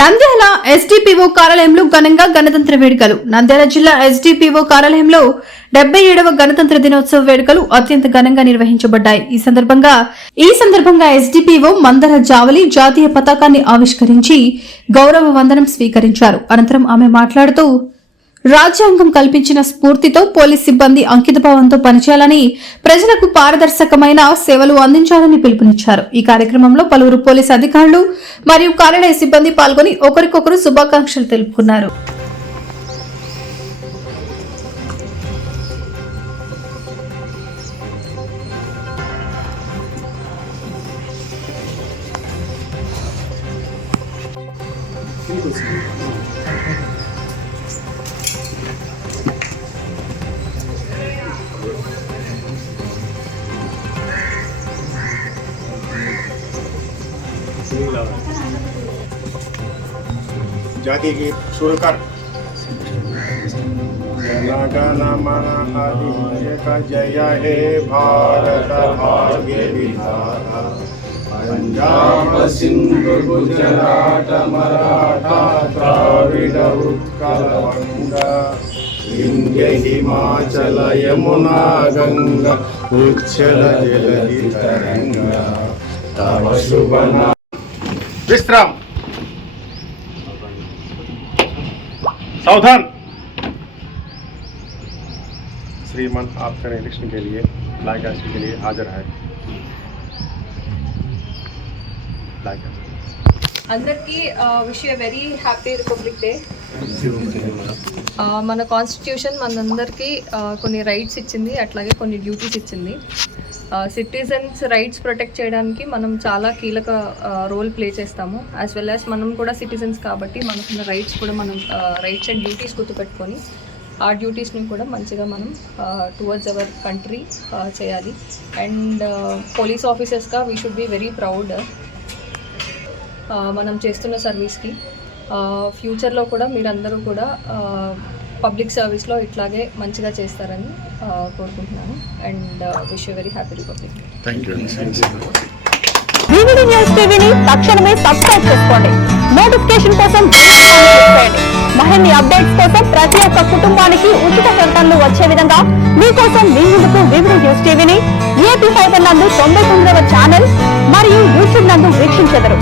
Nandyal SDPO కార్యాలయంలో ఘనంగా గణతంత్ర వేడుకలు. నంద్యాల జిల్లా ఎస్డిపిఓ కార్యాలయంలో డెబ్బై ఏడవ గణతంత్ర దినోత్సవ వేడుకలు అత్యంత ఘనంగా నిర్వహించబడ్డాయి. ఈ సందర్భంగా ఈ సందర్భంగా ఎస్డిపిఓ మందర జావలి జాతీయ పతాకాన్ని ఆవిష్కరించి గౌరవ వందనం స్వీకరించారు. అనంతరం ఆమె మాట్లాడుతూ రాజ్యాంగం కల్పించిన స్ఫూర్తితో పోలీస్ సిబ్బంది అంకితభావంతో పనిచేయాలని ప్రజలకు పారదర్శకమైన సేవలు అందించాలని పిలుపునిచ్చారు. ఈ కార్యక్రమంలో పలువురు పోలీస్ అధికారులు మరియు కార్యాలయ సిబ్బంది పాల్గొని ఒకరికొకరు శుభాకాంక్షలు తెలుపుకున్నారు. जाती गीत शुरू कर। जनगण मन जय हे भारत, भाग्य पंजाब सिंधु गुजरात मराठा द्राविड उत्कल विंध्य हिमाचल यमुना गंगा, उच्छल जलधि तरंगा। तव शुभ विश्राम। सावधान। श्रीमान आपका निरीक्षण के लिए लाइकास्ट के लिए हाजिर है। अंदर की wish you very happy republic day. మన కాన్స్టిట్యూషన్ మనందరికీ కొన్ని రైట్స్ ఇచ్చింది అట్లాగే కొన్ని డ్యూటీస్ ఇచ్చింది. సిటిజన్స్ రైట్స్ ప్రొటెక్ట్ చేయడానికి మనం చాలా కీలక రోల్ ప్లే చేస్తాము. యాజ్ వెల్ యాజ్ మనం కూడా సిటిజన్స్ కాబట్టి మనకున్న రైట్స్ కూడా మనం రైట్స్ అండ్ డ్యూటీస్ గుర్తుపెట్టుకొని ఆ డ్యూటీస్ని కూడా మంచిగా మనం టువర్డ్స్ అవర్ కంట్రీ చేయాలి. And police ఆఫీసర్స్గా we should be very proud మనం చేస్తున్న సర్వీస్కి ఫ్యూచర్లో కూడా మీరందరూ కూడా పబ్లిక్ సర్వీస్లో ఇట్లాగే మంచిగా చేస్తారని కోరుకుంటున్నాను. And wish you very happy republic news టీవీని తక్షణమే సబ్స్క్రైబ్ చేసుకోండి. నోటిఫికేషన్ కోసం మరిన్ని అప్డేట్స్ కోసం ప్రతి ఒక్క కుటుంబానికి ఉచిత ప్రకటనలు వచ్చే విధంగా మీకోసం మీ ముందుకు వివిడి న్యూస్ టీవీని ఏపీ ఫైబర్ నందు తొంభై తొమ్మిదవ ఛానల్ మరియు యూట్యూబ్ నందు వీక్షించెదరు.